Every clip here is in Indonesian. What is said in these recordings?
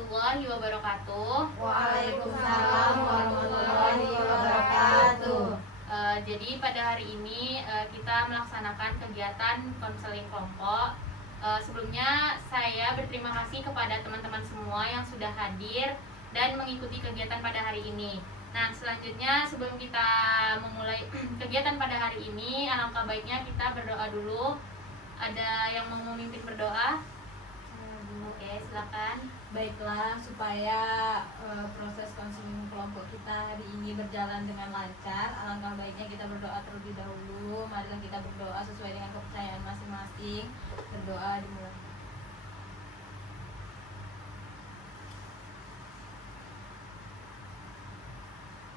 warahmatullahi wabarakatuh. Waalaikumsalam warahmatullahi wabarakatuh. Jadi pada hari ini kita melaksanakan kegiatan konseling kelompok. Sebelumnya saya berterima kasih kepada teman-teman semua yang sudah hadir dan mengikuti kegiatan pada hari ini. Nah, selanjutnya sebelum kita memulai kegiatan pada hari ini, alangkah baiknya kita berdoa dulu. Ada yang mau memimpin berdoa? Oke, silakan. Baiklah, supaya proses konseling kelompok kita hari ini berjalan dengan lancar, alangkah baiknya kita berdoa terlebih dahulu. Marilah kita berdoa sesuai dengan kepercayaan masing-masing. Berdoa dimulai.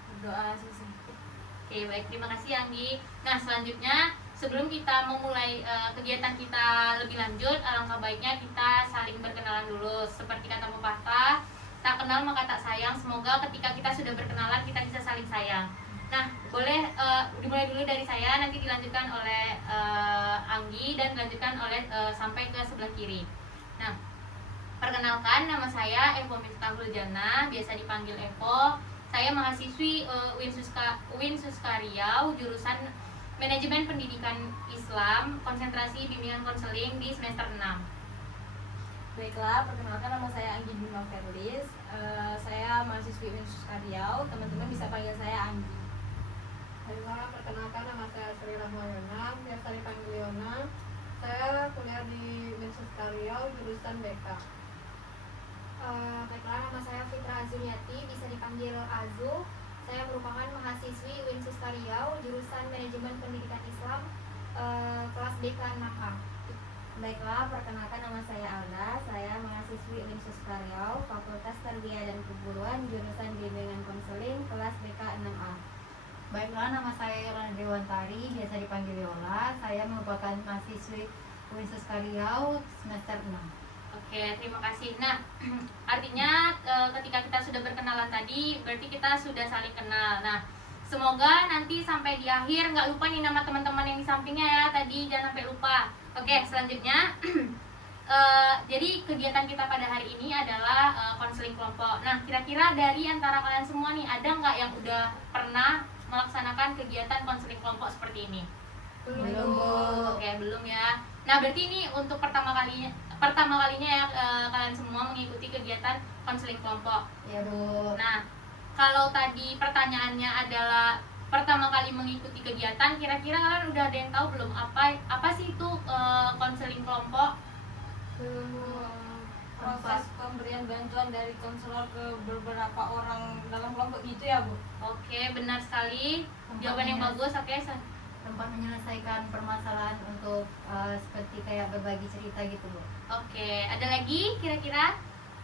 Berdoa selesai. Oke, baik, terima kasih Anggi. Nah, selanjutnya sebelum kita memulai kegiatan kita lebih lanjut, alangkah baiknya kita saling berkenalan dulu. Seperti kata pepatah, tak kenal maka tak sayang. Semoga ketika kita sudah berkenalan kita bisa saling sayang. Nah, boleh dimulai dulu dari saya, nanti dilanjutkan oleh Anggi dan dilanjutkan oleh sampai ke sebelah kiri. Nah, perkenalkan, nama saya Evo Miftahul Jannah, biasa dipanggil Evo. Saya mahasiswi UIN Suska Riau, jurusan Manajemen Pendidikan Islam, konsentrasi bimbingan konseling di semester 6. Baiklah, perkenalkan, nama saya Anggi Bima Ferlis. Saya mahasiswi UIN Suska Riau. Teman-teman bisa panggil saya Anggi. Baiklah, perkenalkan, nama saya Sri Rahmayana, biasa dipanggil Yona. Saya kuliah di UIN Suska Riau, jurusan BK. Baiklah, nama saya Fitra Azuniati, bisa dipanggil Azu. Saya merupakan mahasiswi UIN Suska Riau, jurusan Manajemen Pendidikan Islam, kelas BK 6A. Baiklah, perkenalkan, nama saya Alda. Saya mahasiswi UIN Suska Riau, Fakultas Tarbiyah dan Keguruan, jurusan Bimbingan Konseling, kelas BK 6A. Baiklah, nama saya Yolanda Dewantari, biasa dipanggil Yola. Saya merupakan mahasiswi UIN Suska Riau, semester 6. Oke, terima kasih. Nah, artinya ketika kita sudah berkenalan tadi, berarti kita sudah saling kenal. Nah, semoga nanti sampai di akhir nggak lupa nih nama teman-teman yang di sampingnya ya, tadi jangan sampai lupa. Oke, selanjutnya jadi kegiatan kita pada hari ini adalah konseling kelompok. Nah, kira-kira dari antara kalian semua nih, ada nggak yang udah pernah melaksanakan kegiatan konseling kelompok seperti ini? Belum. Oke, belum ya. Nah, berarti ini untuk pertama kalinya ya kalian semua mengikuti kegiatan konseling kelompok. Ya, Bu. Nah, kalau tadi pertanyaannya adalah pertama kali mengikuti kegiatan, kira-kira kalian udah ada yang tahu belum apa sih itu konseling kelompok? Proses pemberian bantuan dari konselor ke beberapa orang dalam kelompok gitu ya, Bu? Oke, benar sekali. Jawaban yang bagus. Oke, Tempat menyelesaikan permasalahan untuk seperti kayak berbagi cerita gitu, Bu. Oke, ada lagi kira-kira?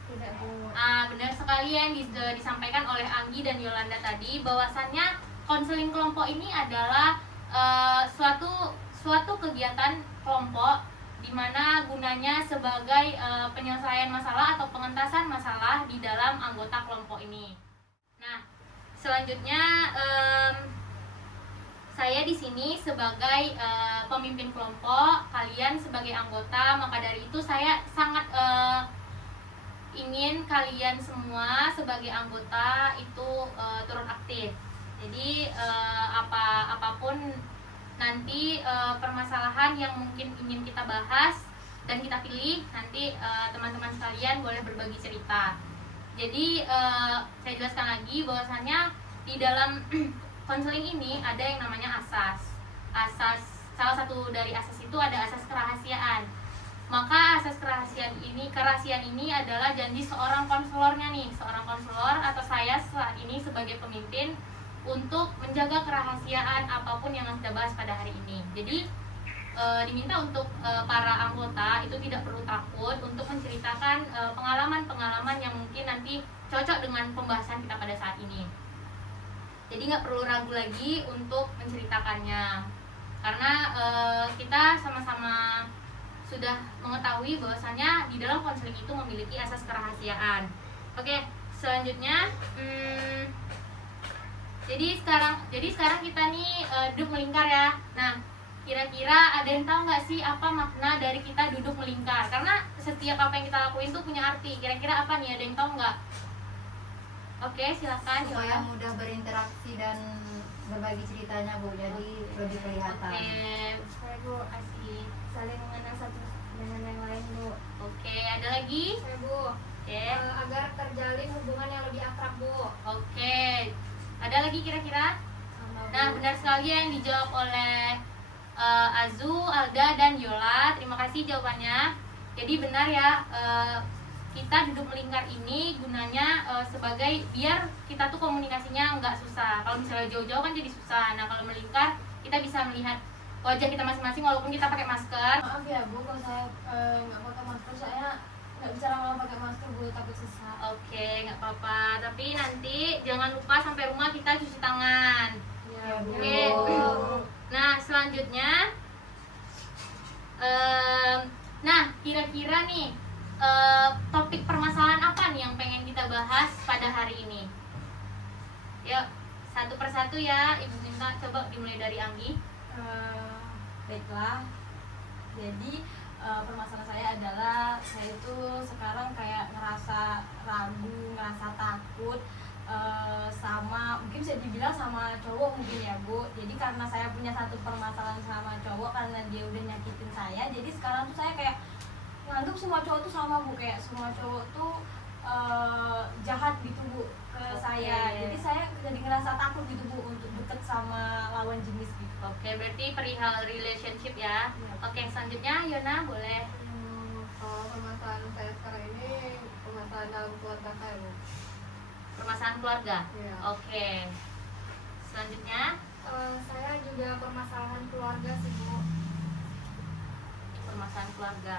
Tidak, Bu. Benar sekali yang disampaikan oleh Anggi dan Yolanda tadi, bahwasannya konseling kelompok ini adalah suatu kegiatan kelompok di mana gunanya sebagai penyelesaian masalah atau pengentasan masalah di dalam anggota kelompok ini. Nah, selanjutnya saya di sini sebagai pemimpin kelompok, kalian sebagai anggota. Maka dari itu saya sangat ingin kalian semua sebagai anggota itu turun aktif. Jadi apapun nanti permasalahan yang mungkin ingin kita bahas dan kita pilih, nanti teman-teman sekalian boleh berbagi cerita. Jadi saya jelaskan lagi bahwasannya di dalam konseling ini ada yang namanya asas. Salah satu dari asas itu ada asas kerahasiaan. Maka asas kerahasiaan ini adalah janji seorang konselornya nih, seorang konselor atau saya saat ini sebagai pemimpin untuk menjaga kerahasiaan apapun yang kita bahas pada hari ini. Jadi diminta untuk para anggota itu tidak perlu takut untuk menceritakan pengalaman-pengalaman yang mungkin nanti cocok dengan pembahasan kita pada saat ini. Jadi nggak perlu ragu lagi untuk menceritakannya, karena kita sama-sama sudah mengetahui bahwasannya di dalam konseling itu memiliki asas kerahasiaan. Oke, selanjutnya jadi sekarang kita nih duduk melingkar ya. Nah, kira-kira ada yang tahu nggak sih apa makna dari kita duduk melingkar? Karena setiap apa yang kita lakuin tuh punya arti. Kira-kira apa nih? Ada yang tahu nggak? Oke, silakan. Supaya Yola. mudah berinteraksi dan berbagi ceritanya Bu, jadi lebih kelihatan. Oke, Saya Bu, kasih. saling mengenal satu dengan yang lain Bu. Oke, ada lagi? Saya Bu, Oke, agar terjalin hubungan yang lebih akrab Bu. oke. Ada lagi kira-kira? Sama Nah, benar sekali yang dijawab oleh Azu, Alda, dan Yola. Terima kasih jawabannya. Jadi benar ya, kita duduk melingkar ini gunanya sebagai biar kita tuh komunikasinya nggak susah. Kalau misalnya jauh-jauh kan jadi susah. Nah, kalau melingkar kita bisa melihat wajah kita masing-masing walaupun kita pakai masker. Maaf ya Bu, kalau saya nggak pakai masker, saya nggak bisa lama-lama pakai masker Bu, takut sesak. Oke, nggak apa-apa. Tapi nanti jangan lupa sampai rumah kita cuci tangan. Ya, Bu. Oke. Nah, selanjutnya, nah kira-kira nih topik permasalahan apa nih yang pengen kita bahas pada hari ini? Yuk, satu persatu ya, Ibu minta coba dimulai dari Anggi. Baiklah. Jadi permasalahan saya adalah saya itu sekarang kayak ngerasa ragu, ngerasa takut sama, mungkin bisa dibilang sama cowok mungkin ya Bu. Jadi karena saya punya satu permasalahan sama cowok karena dia udah nyakitin saya, jadi sekarang tuh saya kayak nganggap semua cowok tuh sama Bu, kayak semua cowok tuh jahat gitu Bu ke saya. Jadi saya jadi ngerasa takut gitu Bu untuk deket sama lawan jenis gitu. Oke, berarti perihal relationship ya. Oke, selanjutnya Yona boleh. Kalau permasalahan saya sekarang ini permasalahan dalam keluarga saya Bu. Permasalahan keluarga. Iya. Oke. Selanjutnya Saya juga permasalahan keluarga sih Bu. permasalahan keluarga.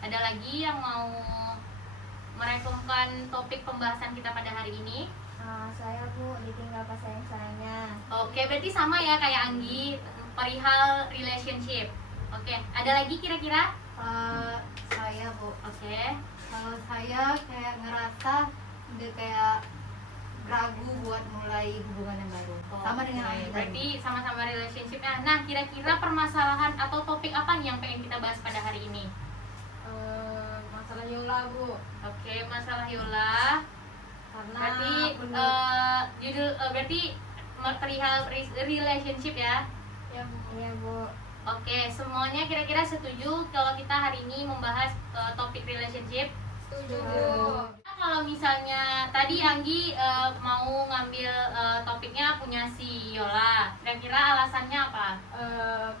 Ada lagi yang mau merekomkan topik pembahasan kita pada hari ini? Saya Bu, ditinggal pas sayang-sayangnya. Oke, berarti sama ya kayak Anggi, perihal relationship. Oke, ada lagi kira-kira? Saya Bu, Oke. kalau saya kayak ngerasa udah kayak ragu buat mulai hubungan yang baru. Sama dengan Oke, Anggi tadi. berarti sama-sama relationship ya. Nah, kira-kira permasalahan atau topik apa nih yang pengen kita bahas pada hari ini? Masalah Yola Bu, Oke, masalah Yola. karena Berarti judul berarti perihal relationship ya. Ya Bu. Iya Bu. Oke, semuanya kira-kira setuju kalau kita hari ini membahas topik relationship? Setuju Bu. Nah, kalau misalnya tadi Anggi mau ngambil topiknya punya si Yola, kira-kira alasannya apa?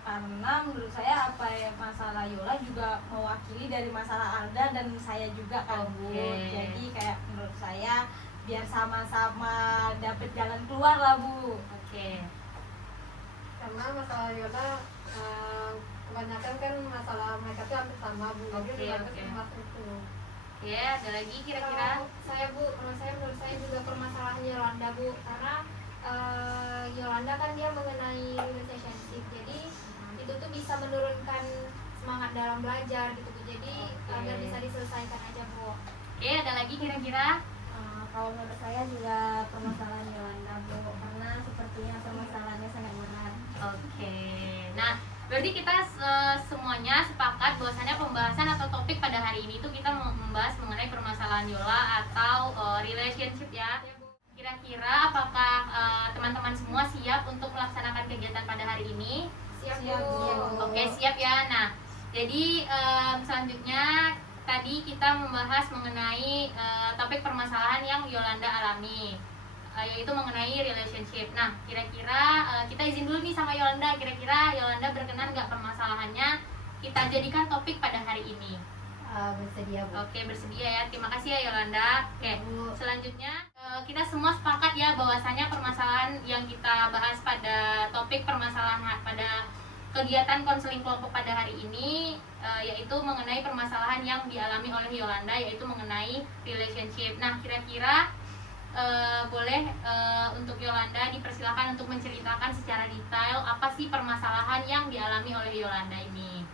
karena menurut saya apa ya, masalah Yola juga mewakili dari masalah Alda dan saya juga kan Bu. Oke. Jadi kayak menurut saya biar sama-sama dapet jalan keluar lah Bu. Oke. Karena masalah Yola kebanyakan kan masalah mereka tuh hampir sama Bu. Jadi Oke, lebih oke. banyak itu. Oke, ada lagi kira-kira? Kalau saya Bu, menurut saya juga permasalahan Yolanda Bu, karena Yolanda kan dia mengenai relationship, jadi itu tuh bisa menurunkan semangat dalam belajar gitu Bu. Jadi Oke. agar bisa diselesaikan aja Bu. Oke, ada lagi kira-kira? Kalau menurut saya juga permasalahan Yolanda Bu, karena sepertinya permasalahannya sangat berat. Oke. Nah, berarti kita semuanya sepakat bahwasanya pembahasan atau topik pada hari ini tuh kita membahas mengenai permasalahan Yola atau relationship ya. Kira-kira apakah teman-teman semua siap untuk melaksanakan kegiatan pada hari ini? Siap Siap, Bu. Bu. Oke, siap ya. Nah, jadi selanjutnya tadi kita membahas mengenai topik permasalahan yang Yolanda alami, yaitu mengenai relationship. Nah, kira-kira kita izin dulu nih sama Yolanda. Kira-kira Yolanda berkenan nggak permasalahannya kita jadikan topik pada hari ini? Bersedia Bu. Oke, bersedia ya. Terima kasih ya Yolanda. Oke, Bu. selanjutnya kita semua sepakat ya bahwasanya permasalahan yang kita bahas pada topik permasalahan pada kegiatan konseling kelompok pada hari ini yaitu mengenai permasalahan yang dialami oleh Yolanda, yaitu mengenai relationship. Nah, kira-kira boleh untuk Yolanda dipersilakan untuk menceritakan secara detail apa sih permasalahan yang dialami oleh Yolanda ini.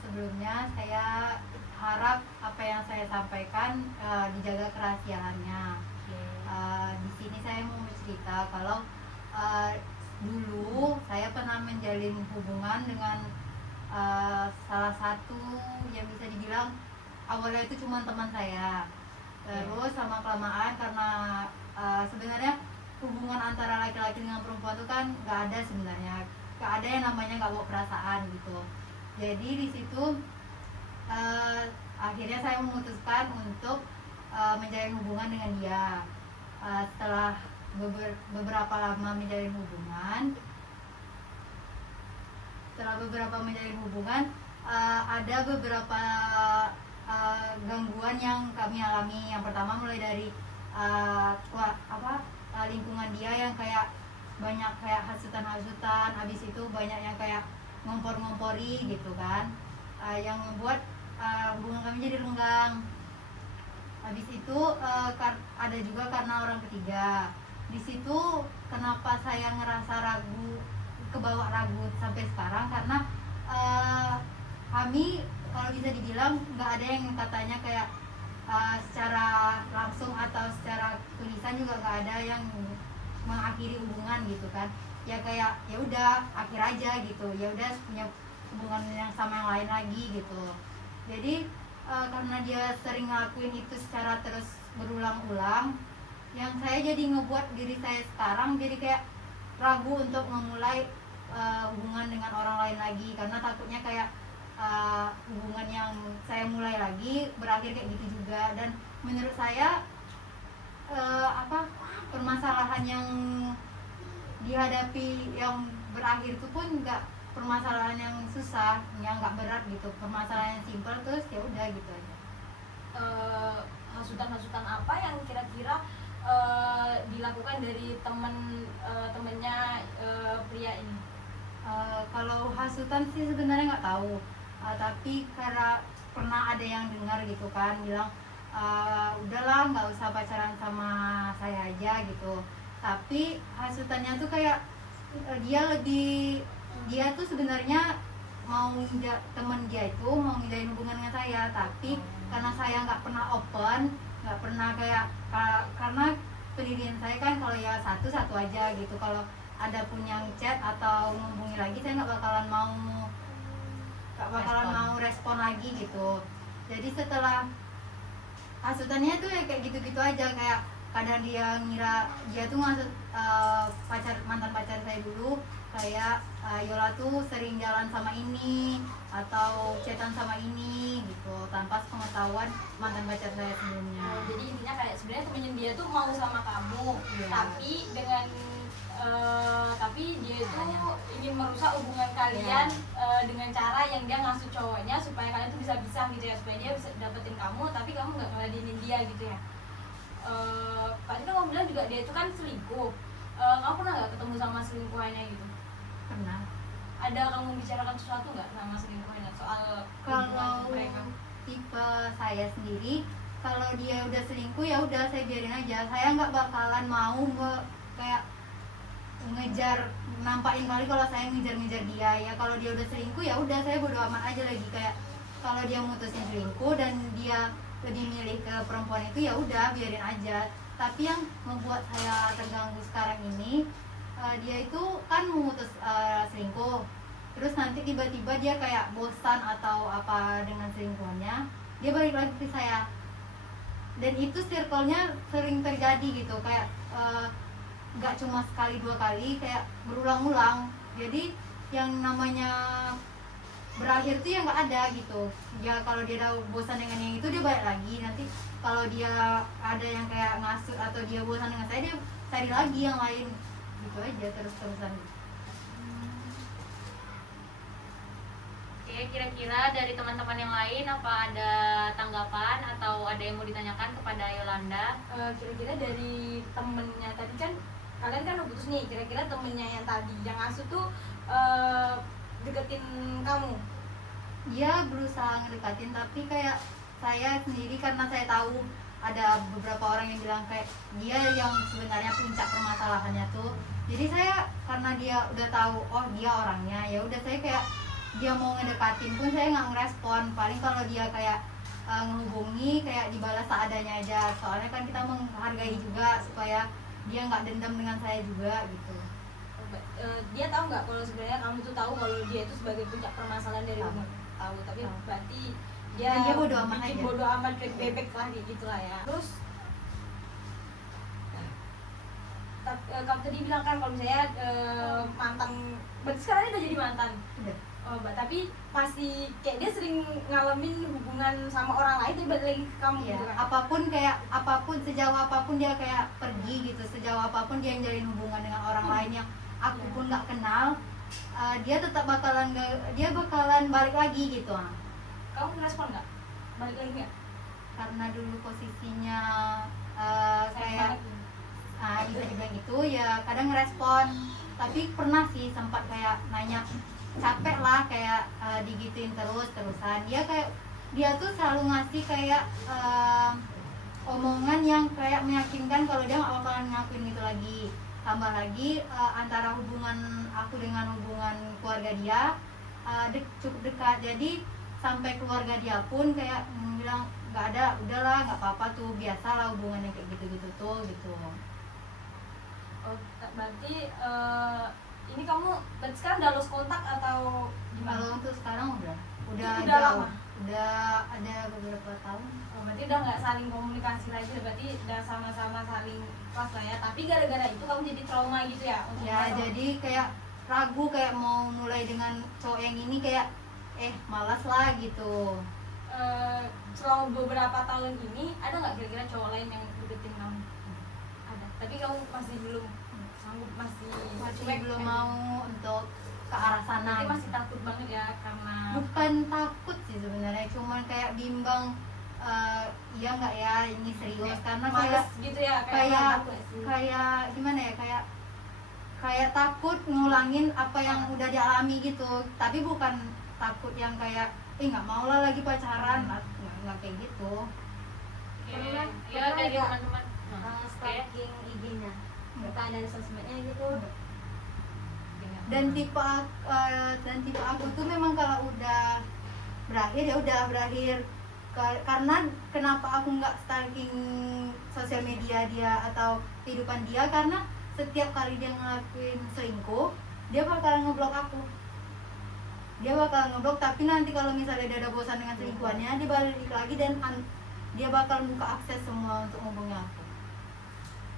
Sebelumnya saya harap apa yang saya sampaikan dijaga kerahasiaannya. Di sini saya mau cerita kalau dulu saya pernah menjalin hubungan dengan salah satu yang bisa dibilang awalnya itu cuma teman saya. Terus sama kelamaan karena sebenarnya hubungan antara laki-laki dengan perempuan itu kan nggak ada sebenarnya, nggak ada yang namanya nggak bawa perasaan gitu. Jadi di situ akhirnya saya memutuskan untuk menjalin hubungan dengan dia. Setelah beberapa lama menjalin hubungan, ada beberapa gangguan yang kami alami. Yang pertama mulai dari lingkungan dia yang kayak banyak kayak hasutan-hasutan, habis itu banyak yang kayak ngompor-ngompori gitu kan, yang membuat hubungan kami jadi renggang. Habis itu ada juga karena orang ketiga. Di situ kenapa saya ngerasa ragu, kebawa ragu sampai sekarang, karena kami kalau bisa dibilang nggak ada yang katanya kayak secara langsung atau secara tulisan juga nggak ada yang mengakhiri hubungan gitu kan. Ya kayak ya udah akhir aja gitu, ya udah punya hubungan yang sama yang lain lagi gitu. Jadi karena dia sering ngelakuin itu secara terus berulang-ulang, yang saya jadi ngebuat diri saya sekarang jadi kayak ragu untuk memulai hubungan dengan orang lain lagi, karena takutnya kayak hubungan yang saya mulai lagi berakhir kayak gitu juga. Dan menurut saya permasalahan yang dihadapi yang berakhir itu pun nggak permasalahan yang susah, yang nggak berat gitu, permasalahan yang simpel, terus ya udah gitu aja. Hasutan-hasutan apa yang kira-kira dilakukan dari temennya pria ini? Kalau hasutan sih sebenarnya nggak tahu, tapi karena pernah ada yang dengar gitu kan bilang udahlah nggak usah pacaran sama saya aja gitu. Tapi hasutannya tuh kayak dia tuh sebenarnya temen dia itu mau ngejalin hubungan dengan saya, tapi karena saya nggak pernah open, nggak pernah kayak karena pendirian saya kan kalau ya satu aja gitu. Kalau ada pun yang chat atau menghubungi lagi, saya nggak bakalan mau respon lagi gitu. Jadi setelah hasutannya tuh ya kayak gitu-gitu aja, kayak kadang dia ngira dia tuh ngasut mantan pacar saya dulu, kayak Yola tuh sering jalan sama ini atau chatan sama ini gitu, tanpa pengetahuan mantan pacar saya sebelumnya. Jadi intinya kayak sebenarnya temennya dia tuh mau sama kamu, tapi dia itu ingin merusak hubungan kalian dengan cara yang dia ngasut cowoknya supaya kalian tuh bisa pisah gitu ya, supaya dia bisa dapetin kamu tapi kamu nggak ngeladenin dia gitu ya. Pak Cina kamu bilang juga dia itu kan selingkuh. Kamu pernah nggak ketemu sama selingkuhannya gitu? Pernah. Ada kamu bicarakan sesuatu nggak sama selingkuhannya soal Kalau mereka? tipe saya sendiri, kalau dia udah selingkuh ya udah saya biarin aja. Saya nggak bakalan mau kayak ngejar, nampakin kali kalau saya ngejar dia. Ya kalau dia udah selingkuh ya udah saya bodo amat aja lagi. Kayak kalau dia mutusin selingkuh dan dia lebih milih ke perempuan itu ya udah biarin aja. Tapi yang membuat saya terganggu sekarang ini, dia itu kan memutus selingkuh, terus nanti tiba-tiba dia kayak bosan atau apa dengan selingkuhannya, dia balik lagi ke saya. Dan itu circle-nya sering terjadi gitu, kayak nggak cuma sekali dua kali, kayak berulang-ulang. Jadi yang namanya berakhir tuh ya nggak ada gitu. Ya kalau dia udah bosan dengan yang itu dia balik lagi. Nanti kalau dia ada yang kayak ngasut atau dia bosan dengan saya, dia cari lagi yang lain gitu aja terus-terusan. Oke, kira-kira dari teman-teman yang lain apa ada tanggapan atau ada yang mau ditanyakan kepada Yolanda? Kira-kira dari temennya tadi kan kalian kan udah putus nih, kira-kira temennya yang tadi yang asuh tuh deketin kamu? Dia berusaha ngedekatin, tapi kayak saya sendiri karena saya tahu ada beberapa orang yang bilang kayak dia yang sebenarnya puncak permasalahannya tuh. Jadi saya karena dia udah tahu oh dia orangnya, ya udah saya kayak dia mau ngedekatin pun saya nggak ngerespon. Paling kalau dia kayak menghubungi kayak dibalas seadanya aja, soalnya kan kita menghargai juga supaya dia nggak dendam dengan saya juga gitu. dia tahu nggak kalau sebenarnya kamu tuh tahu kalau dia itu sebagai puncak permasalahan dari Tahu. hubungan? Tahu, tapi Tahu. berarti Dan dia bodo amat bikin aja. bodo amat kayak bebek lah gitu lah ya. Terus kamu tadi bilang kan kalau misalnya mantan, berarti sekarang ini udah jadi mantan. Udah. Oh, tapi masih kayak dia sering ngalamin hubungan sama orang lain tapi balik lagi ke kamu Iya, gitu kan? apapun sejauh apapun dia kayak pergi gitu, sejauh apapun dia jalin hubungan dengan orang lain yang aku pun nggak kenal, dia tetap bakalan balik lagi gitu. Kamu ngerespon nggak? Balik lagi nggak? Karena dulu posisinya Sayang kayak banget. bisa dibilang itu ya kadang ngerespon, tapi pernah sih sempat kayak nanya, capek lah kayak digituin terusan. Dia tuh selalu ngasih kayak omongan yang kayak meyakinkan kalau dia nggak bakalan ngelakuin itu lagi. Tambah lagi antara hubungan aku dengan hubungan keluarga dia cukup dekat, jadi sampai keluarga dia pun kayak bilang nggak ada, udahlah nggak apa-apa tuh, biasalah hubungannya kayak gitu-gitu tuh gitu. Oh, berarti ini kamu berarti sekarang udah lost kontak atau gimana? Kalau untuk sekarang udah Udah jauh, lama? udah ada beberapa tahun. Oh, berarti udah nggak saling komunikasi lagi, berarti udah sama-sama saling kelas lah ya. Tapi gara-gara itu kamu jadi trauma gitu ya? Untuk Ya jadi kayak ragu, kayak mau mulai dengan cowok yang ini kayak malas lah gitu. selama beberapa tahun ini ada nggak kira-kira cowok lain yang deketin kamu? Ada. Tapi kamu masih belum sanggup, masih cuek, Belum kan? mau untuk ke arah sana. Berarti masih takut banget ya karena Bukan takut sih sebenarnya, cuman kayak bimbang, iya nggak ya ini serius, karena kayak males gitu ya, kayak takut nggak sih? kayak gimana ya, kayak takut ngulangin apa yang udah dialami gitu. Tapi bukan takut yang kayak nggak mau lah lagi pacaran, nggak kayak gitu. Oke. Pernah- Ya pernah dari nggak? teman-teman. Oke. Stalking IG-nya, bukan dari sosmednya gitu. Dan tipe aku tuh memang kalau udah berakhir ya udah berakhir. Karena kenapa aku nggak stalking sosial media dia atau kehidupan dia, karena setiap kali dia ngelakuin selingkuh dia bakalan ngeblok aku. Dia bakal ngeblok, tapi nanti kalau misalnya dia udah bosan dengan selingkuhannya, dia balik lagi dan dia bakal buka akses semua untuk ngomongin aku.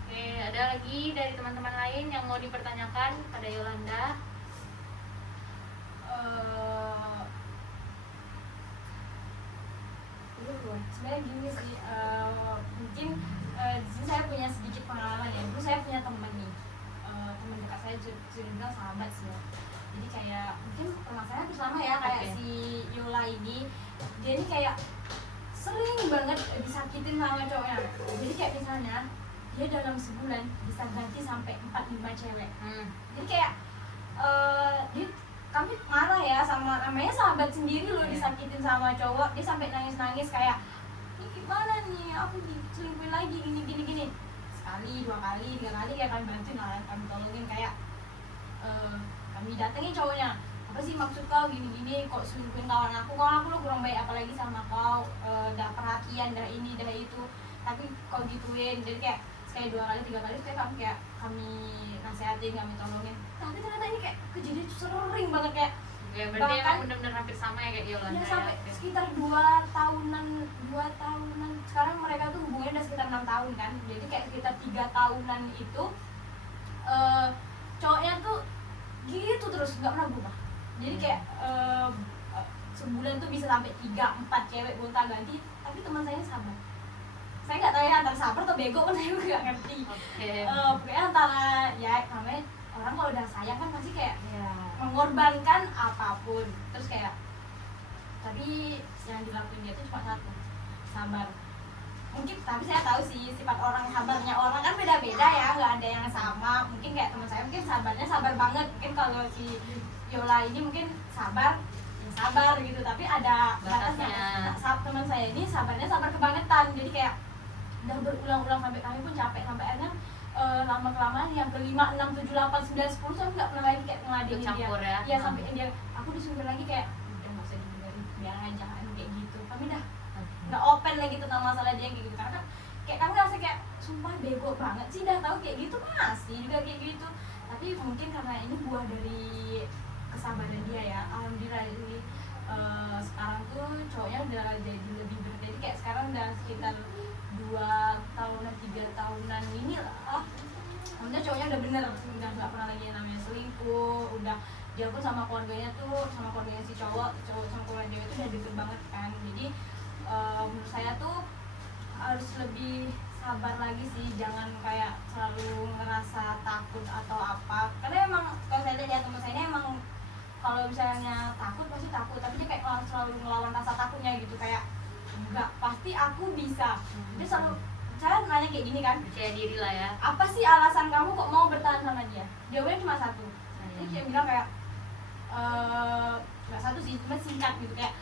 Oke, ada lagi dari teman-teman lain yang mau dipertanyakan pada Yolanda? Sebenarnya gini sih, mungkin di sini saya punya sedikit pengalaman ya. Dulu saya punya teman nih, teman dekat saya sudah bilang sahabat sih ya. Jadi kayak mungkin permasalahan hampir sama ya kayak Oke. si Yola ini, dia ini kayak sering banget disakitin sama cowoknya. Jadi kayak misalnya dia dalam sebulan bisa ganti sampai 4-5 cewek. Jadi kayak kami marah ya, sama namanya sahabat sendiri loh, disakitin sama cowok, dia sampai nangis-nangis kayak ini gimana nih, aku diselingkuhin lagi gini sekali, 2 kali, 3 kali kayak kami bantuin lah, kami tolongin kayak kami datengin cowoknya, apa sih maksud kau gini kok selingkuhin kawan aku lo kurang baik apalagi sama kau, dah perhatian, dah ini dah itu, tapi kau gituin. Jadi kayak sekali 2 kali 3 kali kayak kami nasehatin, kami tolongin, tapi ternyata ini kayak kejadian sering banget kayak Oke, berarti bahkan- emang benar-benar hampir sama ya kayak Yolanda ya sampai ya? Oke. sekitar 2 tahunan. Sekarang mereka tuh hubungannya udah sekitar 6 tahun kan, jadi kayak sekitar 3 tahunan itu cowoknya tuh gitu terus nggak pernah berubah. Jadi kayak sebulan tuh bisa sampai 3-4 cewek gonta ganti, tapi teman saya sabar. Saya nggak tahu ya antara sabar atau bego kan, saya nggak ngerti. Oke. Pokoknya antara ya namanya orang kalau udah sayang kan pasti kayak mengorbankan apapun. Terus kayak tapi yang dilakuin dia tuh cuma satu, sabar. Mungkin tapi saya tahu sih sifat orang, sabarnya orang kan beda-beda ya, nggak ada yang sama. Mungkin kayak teman saya mungkin sabarnya sabar banget, mungkin kalau si Yola ini mungkin sabar ya sabar gitu, tapi ada batasnya. Batasnya. Teman saya ini sabarnya sabar kebangetan, jadi kayak udah berulang-ulang sampai kami pun capek, sampai akhirnya lama kelamaan yang ke 5, 6, 7, 8, 9, 10 saya nggak pernah lagi kayak ngeladenin dia. Campur ya? Iya, sampai dia aku disuruh lagi kayak udah nggak usah didengerin, biar aja kayak gitu. Kami dah nggak open lagi tentang masalah dia kayak gitu, karena kayak kami ngerasa kayak sumpah bego banget sih, dah tahu kayak gitu masih juga kayak gitu. tapi mungkin karena ini buah dari kesabaran dia ya, alhamdulillah ini sekarang tuh cowoknya udah jadi lebih bener. Jadi kayak sekarang udah sekitar 2 tahunan 3 tahunan ini lah, maksudnya cowoknya udah bener, udah nggak pernah lagi yang namanya selingkuh. Udah dia pun sama keluarganya tuh, sama keluarganya si cowok sama keluarga cewek itu udah deket banget kan. Jadi menurut saya tuh harus lebih sabar lagi sih, jangan kayak selalu ngerasa takut atau apa. Karena emang kalau saya lihat ya teman saya ini emang kalau misalnya takut pasti takut, tapi dia kayak selalu ngelawan rasa takutnya gitu, kayak enggak, pasti aku bisa. Dia selalu, saya nanya kayak gini kan, Percaya diri lah ya. apa sih alasan kamu kok mau bertahan sama dia? Jawabannya cuma satu. Jadi dia bilang kayak nggak satu sih, cuma singkat gitu, kayak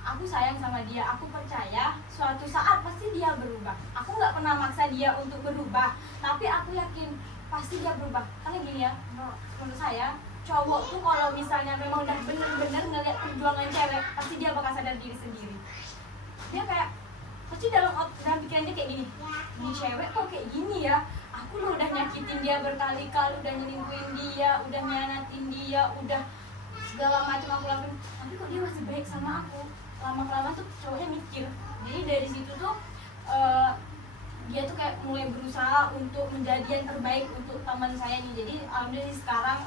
aku sayang sama dia, aku percaya suatu saat pasti dia berubah. Aku nggak pernah maksa dia untuk berubah, tapi aku yakin pasti dia berubah. Karena gini ya, menurut saya cowok tuh kalau misalnya memang udah bener-bener ngeliat perjuangan cewek, pasti dia bakal sadar diri sendiri. Dia kayak pasti dalam pikiran dia kayak gini, ini cewek kok kayak gini ya, aku loh udah nyakitin dia berkali-kali, udah nyelingkuhin dia, udah nyianatin dia, udah segala macam aku lakuin, tapi kok dia masih baik sama aku. Lama-kelamaan tuh cowoknya mikir. Jadi dari situ tuh dia tuh kayak mulai berusaha untuk menjadi yang terbaik untuk teman saya nih. Jadi alhamdulillah sekarang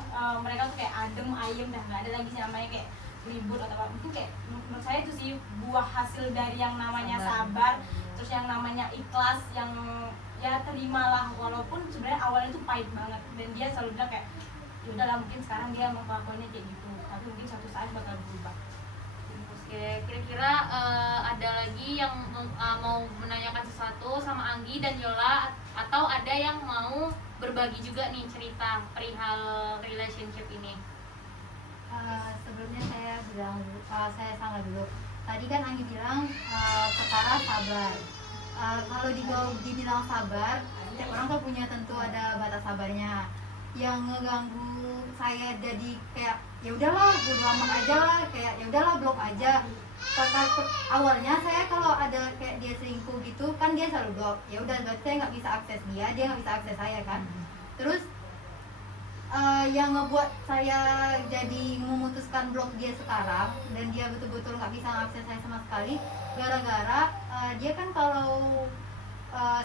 mereka tuh kayak adem ayem, dah nggak ada lagi namanya kayak ribut atau apa. Mungkin kayak menurut saya itu sih buah hasil dari yang namanya sabar, terus yang namanya ikhlas, yang ya terimalah walaupun sebenarnya awalnya tuh pahit banget. Dan dia selalu bilang kayak ya udahlah, mungkin sekarang dia mau kelakuannya kayak gitu, tapi mungkin suatu saat bakal berubah. Oke, kira-kira ada lagi yang mau menanyakan sesuatu sama Anggi dan Yola, atau ada yang mau berbagi juga nih cerita perihal relationship ini? Sebelumnya saya bilang saya salah dulu. Tadi kan Anggi bilang perkara sabar. Kalau dibilang sabar, setiap orang kan punya tentu ada batas sabarnya. Yang ngeganggu saya jadi kayak ya udahlah bodo amat aja lah, kayak ya udahlah blok aja. Awalnya saya kalau ada kayak dia selingkuh gitu kan dia selalu blok, ya udah berarti saya nggak bisa akses dia nggak bisa akses saya kan. Terus yang ngebuat saya jadi memutuskan blok dia sekarang dan dia betul-betul nggak bisa akses saya sama sekali, gara-gara dia kan kalau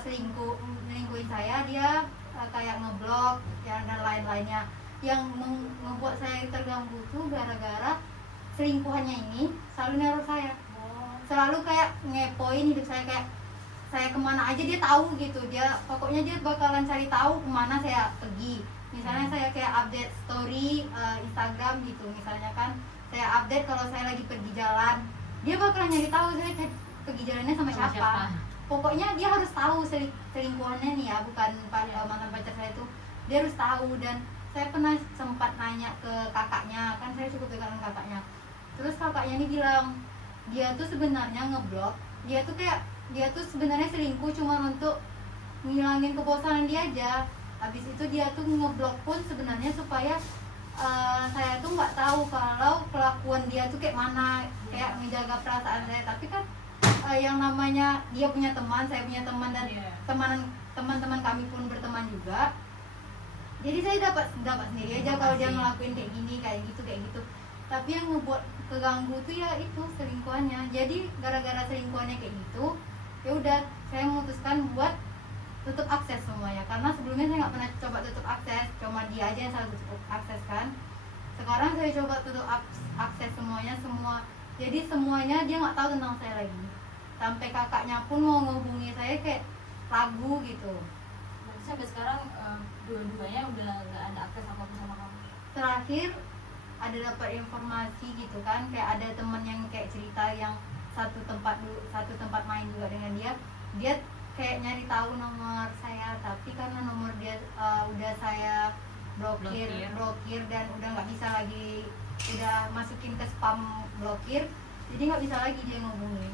selingkuhin saya dia kayak ngeblok ya, dan lain-lainnya. Yang membuat saya terganggu tuh gara-gara selingkuhannya ini selalu neror saya, selalu kayak ngepoin hidup saya, kayak saya kemana aja dia tahu gitu. Dia pokoknya dia bakalan cari tahu kemana saya pergi. Misalnya saya kayak update story Instagram gitu, misalnya kan saya update kalau saya lagi pergi jalan, dia bakalan nyari tahu saya pergi jalannya sama siapa. Pokoknya dia harus tahu selingkuhannya nih ya, bukan mantan pacar saya itu, dia harus tahu. Dan saya pernah sempat nanya ke kakaknya, kan saya cukup dekat dengan kakaknya. Terus kakaknya ini bilang dia tuh sebenarnya ngeblok, dia tuh sebenarnya selingkuh cuma untuk ngilangin kebosanan dia aja. Habis itu dia tuh ngeblok pun sebenarnya supaya saya tuh nggak tahu kalau kelakuan dia tuh kayak mana, kayak menjaga perasaan saya. Tapi kan yang namanya dia punya teman, saya punya teman, dan teman-teman kami pun berteman juga. Jadi saya dapat sendiri aja kalau dia ngelakuin kayak gini, kayak gitu. Tapi yang ngebuat keganggu tuh ya itu selingkuhannya. Jadi gara-gara selingkuhannya kayak gitu, ya udah saya memutuskan buat tutup akses semuanya. Karena sebelumnya saya nggak pernah coba tutup akses, cuma dia aja yang selalu tutup akses kan. Sekarang saya coba tutup akses semuanya, semua. Jadi semuanya dia nggak tahu tentang saya lagi. Sampai kakaknya pun mau ngehubungi saya kayak ragu gitu. Sampai sekarang dua-duanya udah nggak ada akses apapun sama kamu. Terakhir ada dapat informasi gitu kan, kayak ada temen yang kayak cerita yang satu tempat main juga dengan dia kayak nyari tahu nomor saya, tapi karena nomor dia udah saya blokir dan udah nggak bisa lagi, udah masukin ke spam blokir, jadi nggak bisa lagi dia ngubungin.